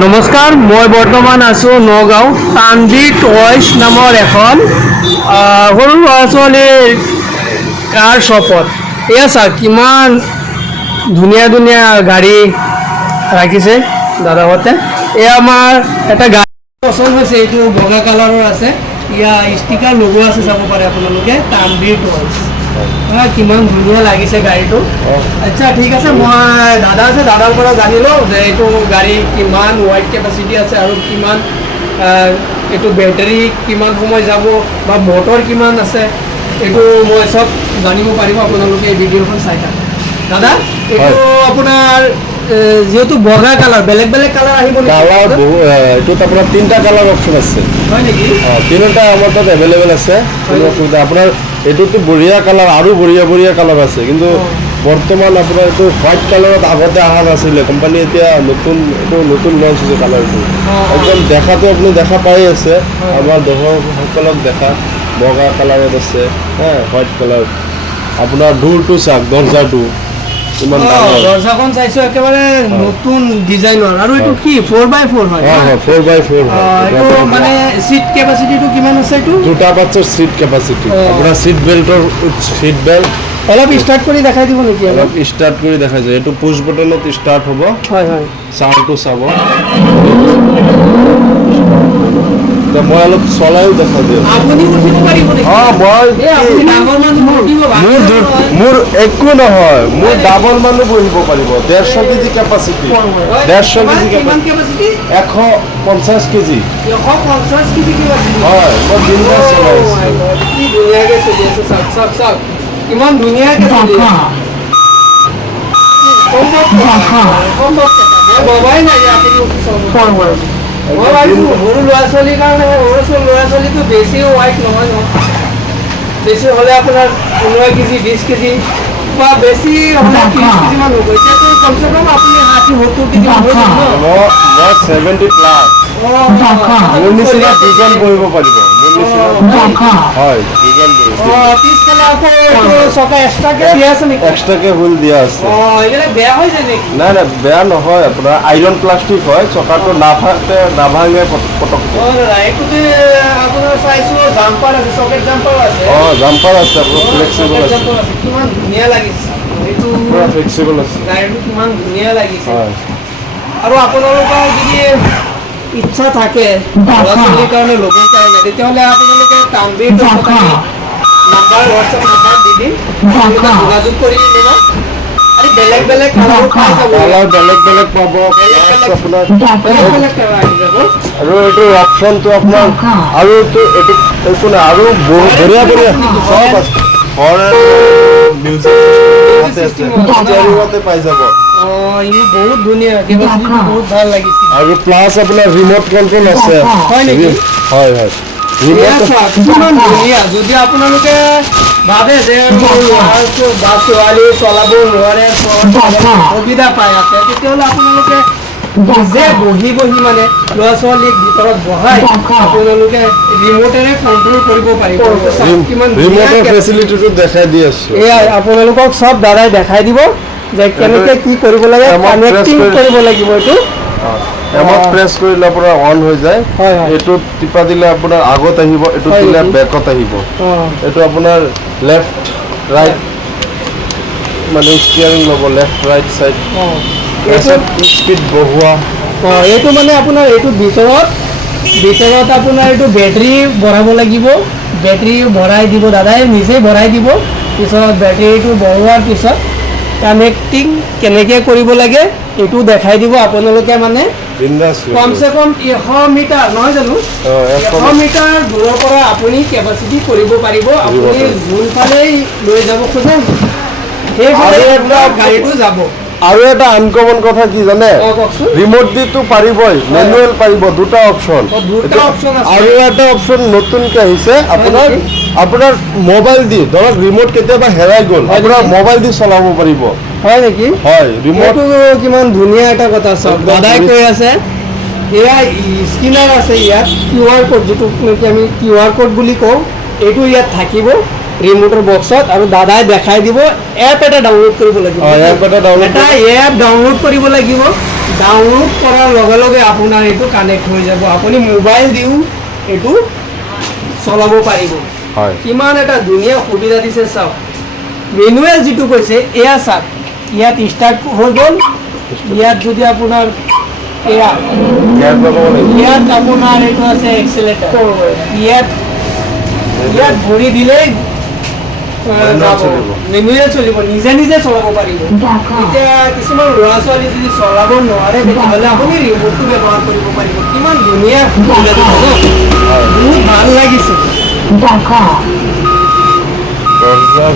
নমস্কাৰ, মই বৰ্তমান আছোঁ নগাঁও তানভি টয়ছ নামৰ এখন সৰু ল'ৰা ছোৱালীৰ কাৰ শ্বপত। এয়া চাওক কিমান ধুনীয়া ধুনীয়া গাড়ী ৰাখিছে দাদাহঁতে। এয়া আমাৰ এটা গাড়ী পচন্দ হৈছে, এইটো বগা কালাৰৰ আছে, ইয়াৰ ষ্টিকাৰ লগোৱা আছে, চাব পাৰে আপোনালোকে তানভি টয়ছ। কিমান ধুনীয়া লাগিছে গাড়ীটো। আচ্ছা ঠিক আছে, মই দাদা আছে, দাদাৰ পৰা জানি লওঁ যে এইটো গাড়ী কিমান ৱাইড কেপাচিটি আছে আৰু কিমান এইটো বেটাৰী কিমান সময় যাব বা মটৰ কিমান আছে, এইটো মই চব জানিব পাৰিব আপোনালোকে এই ভিডিঅ'খন চাই থাকক। দাদা, এইটো আপোনাৰ যেহেতু বগা কালাৰ, বেলেগ বেলেগ কালাৰ আহিব নেকি? কালাৰ এইটোত আপোনাৰ তিনিটা কালাৰ অপশ্যন আছে। হয় নেকি? তিনিটা আমাৰ তাত এভেইলেবল আছে, কোনো অসুবিধা। আপোনাৰ এইটোতো বঢ়িয়া কালাৰ, আৰু বঢ়িয়া বঢ়িয়া কালাৰ আছে, কিন্তু বৰ্তমান আপোনাৰ এইটো হোৱাইট কালাৰত আগতে অহা নাছিলে। কোম্পানী এতিয়া নতুন লঞ্চ হৈছে কালাৰটো। একদম দেখাটো আপুনি দেখা পাই আছে, আমাৰ দৰ্শকসকলক দেখা বগা কালাৰত আছে, হোৱাইট কালাৰ। আপোনাৰ ডোৰটো চাওক, দৰ্জাটো ইমান ডাঙৰ, দৰ্জাখন চাইছো একেবাৰে নতুন ডিজাইনৰ। আৰু এইটো কি 4x4 হয়? 4x4 হয়। এইটো মানে সিট কেপাচিটিটো কিমান আছে? এইটো দুটা বাচ্চাৰ সিট কেপাচিটি। আপোনাৰ সিট বেল্ট অলপ স্টাৰ্ট কৰি দেখাই দিব নেকি? অলপ স্টাৰ্ট কৰি দেখাই যায়। এইটো পুশ বটনত স্টাৰ্ট হ'ব। হয় হয়, চাউণ্ডটো চাব। মই অলপ চলাইও দেখা দিওঁ। আপুনি উঠিব পাৰিব নেকি? মোৰ একো নহয়, মোৰ ডাবল মানুহ বহিব পাৰিব। 150 KG capacity, 150 KG capacity, 150 KG. 150 KG হয়, মই বিন্দাছ চলাইছোঁ। কি ধুনীয়াকে চলি আছে, চাওক চাওক চাওক কিমান ধুনীয়াকে চলি আছে। ভবাই নাই আপুনি উঠি চাব। মই ভাবিছোঁ সৰু ল'ৰা ছোৱালীৰ কাৰণে, সৰু ল'ৰা ছোৱালীটো বেছি ৱাইট নহয় ন, বেছি হ'লে আপোনাৰ 15 কেজি 20 কেজি বা বেছি হ'লে 30 কেজিমান হ'ব। এতিয়াতো কমচে কম আপুনি 60-70 কেজি হৈ যাব ন? মই 70 প্লাছ। মোৰ নিচিনা দুজন বহিব পাৰিব। মোৰ নিচিনা হয়, দুজন বহিব। পিছফালে আকৌ চকা এক্সট্ৰাকে দিয়া আছে নেকি? এক্সট্ৰাকে হুইল দিয়া আছে। এইবিলাক বেয়া হৈ যায় নেকি? নাই নাই, বেয়া নহয়। আপোনাৰ আইৰণ প্লাষ্টিক হয়, চকাটো নাভাঙে পটককৈ। এইটোতে আপোনাৰ চাইছো জাম্পাৰ আছে, চকেট জাম্পাৰ আছে। জাম্পাৰ আছে, আপোনাৰ ফ্লেক্সিবল আছে। কিমান ধুনীয়া লাগিছে এইটো, পুৰা ফ্লেক্সিবল আছে। গাড়ীটো কিমান ধুনীয়া লাগিছে। হয়। আৰু আপোনালোকৰ যদি ইচ্ছা থাকে ল'ৰা ছোৱালীৰ কাৰণে, ল'বৰ কাৰণে, তেতিয়াহ'লে আপোনালোকে তানভি নাম্বাৰ, হোৱাটছএপ নাম্বাৰ দি দিম, যোগাযোগ কৰি ল'ব। আৰু বেলেগ বেলেগ কালাৰ পাই যাব, বেলেগ বেলেগ পাব আপোনাৰ, বেলেগ কালাৰ আহি যাব। আৰু এইটো অপশ্যনটো আপোনাৰ আৰু এইটো একো নাই, আৰু বঢ়িয়া বঢ়িয়া চব আছে। মিউজিক পাই যাব। বহুত ধুনীয়া, বহুত ভাল লাগিছে। আৰু প্লাছ আপোনাৰ ৰিমট কণ্ট্ৰল আছে। হয় নেকি? হয় হয়, কিমান ধুনীয়া। যদি আপোনালোকে ভাবে যে বা ছোৱালী চলাব নোৱাৰে, সুবিধা পাই আছে, তেতিয়াহ'লে আপোনালোকে নিজে বহি মানে ল'ৰা ছোৱালীক ভিতৰত বহাই আপোনালোকে ৰিমটেৰে কণ্ট্ৰল কৰিব পাৰিব। ৰিমটৰ ফেচিলিটিটো দেখাই দি আছোঁ। এয়াই আপোনালোকক চব দাদাই দেখাই দিব যে কেনেকে কি কৰিব লাগে, কানেক্টিং কৰিব লাগিব। এইটো এমত প্ৰেছ কৰিলে আপোনাৰ অন হৈ যায়। হয় হয়, এইটো টিপা দিলে আপোনাৰ আগত আহিব, এইটো দিলে বেকত আহিব। এইটো আপোনাৰ লেফ্ট ৰাইট মানে ষ্টিয়াৰিং ল'ব, লেফ্ট ৰাইট চাইড। স্পীড বঢ়োৱা। এইটো মানে আপোনাৰ এইটো ভিতৰত আপোনাৰ এইটো বেটাৰী ভৰাব লাগিব। বেটাৰী ভৰাই দিব, দাদাই নিজে ভৰাই দিব। পিছত বেটাৰীটো ভৰোৱাৰ পিছত কানেক্টিং কেনেকৈ কৰিব লাগে এইটো দেখাই দিব আপোনালোকে। মানে কমচে কম 100 মিটাৰ নহয় জানো, 100 মিটাৰ দূৰৰ পৰা আপুনি কেপাচিটি কৰিব পাৰিব। আপুনি যোনফালেই লৈ যাব খোজেন সেইফালে গাড়ীটো যাব। আৰু এটা আনকমন কথা কি জানে, ৰিমট দিটো পাৰিবই, মেনুৱেল পাৰিব, দুটা অপশ্যন। আৰু এটা অপশ্যন নতুনকে আহিছে, আপোনাৰ মোবাইল দি, ধৰক ৰিমট কেতিয়াবা হেৰাই গ'ল, আপোনাৰ মোবাইল দি চলাব পাৰিব। হয় নেকি? হয়, ৰিমটটো কিমান ধুনীয়া এটা কথা। চাওক দাদাই কৈ আছে, এয়া স্কেনাৰ আছে ইয়াত, QR কোড, যিটো নেকি আমি QR কোড বুলি কওঁ, এইটো ইয়াত থাকিব ৰিমোটৰ বক্সত। আৰু দাদাই দেখাই দিব, এপ এটা ডাউনলোড কৰিব লাগিব। এটা এপ ডাউনলোড কৰিব লাগিব। ডাউনলোড কৰাৰ লগে লগে আপোনাৰ এইটো কানেক্ট হৈ যাব আপুনি মোবাইল দিও এইটো চলাব পাৰিব হয় কিমান এটা ধুনীয়া সুবিধা দিছে চাওক মেনুৱেল যিটো কৈছে এয়া চাওক ইয়াত ষ্টাৰ্ট হৈ গ'ল ইয়াত যদি আপোনাৰ এয়া ইয়াৰ পৰা ক'ব লাগিব ইয়াত আপোনাৰ এইটো আছে এক্সেলেটাৰ ইয়াত ইয়াত ভৰি দিলেই চলিব। মেনুৱেল চলিব নিজে নিজে চলাব পাৰিব এতিয়া কিছুমান ল'ৰা ছোৱালী যদি চলাব নোৱাৰে তেতিয়াহ'লে আপুনি ৰিম'টটো ব্যৱহাৰ কৰিব পাৰিব কিমান ধুনীয়া সুবিধা দিছে ন হয় বহুত ভাল লাগিছে দৰ্জা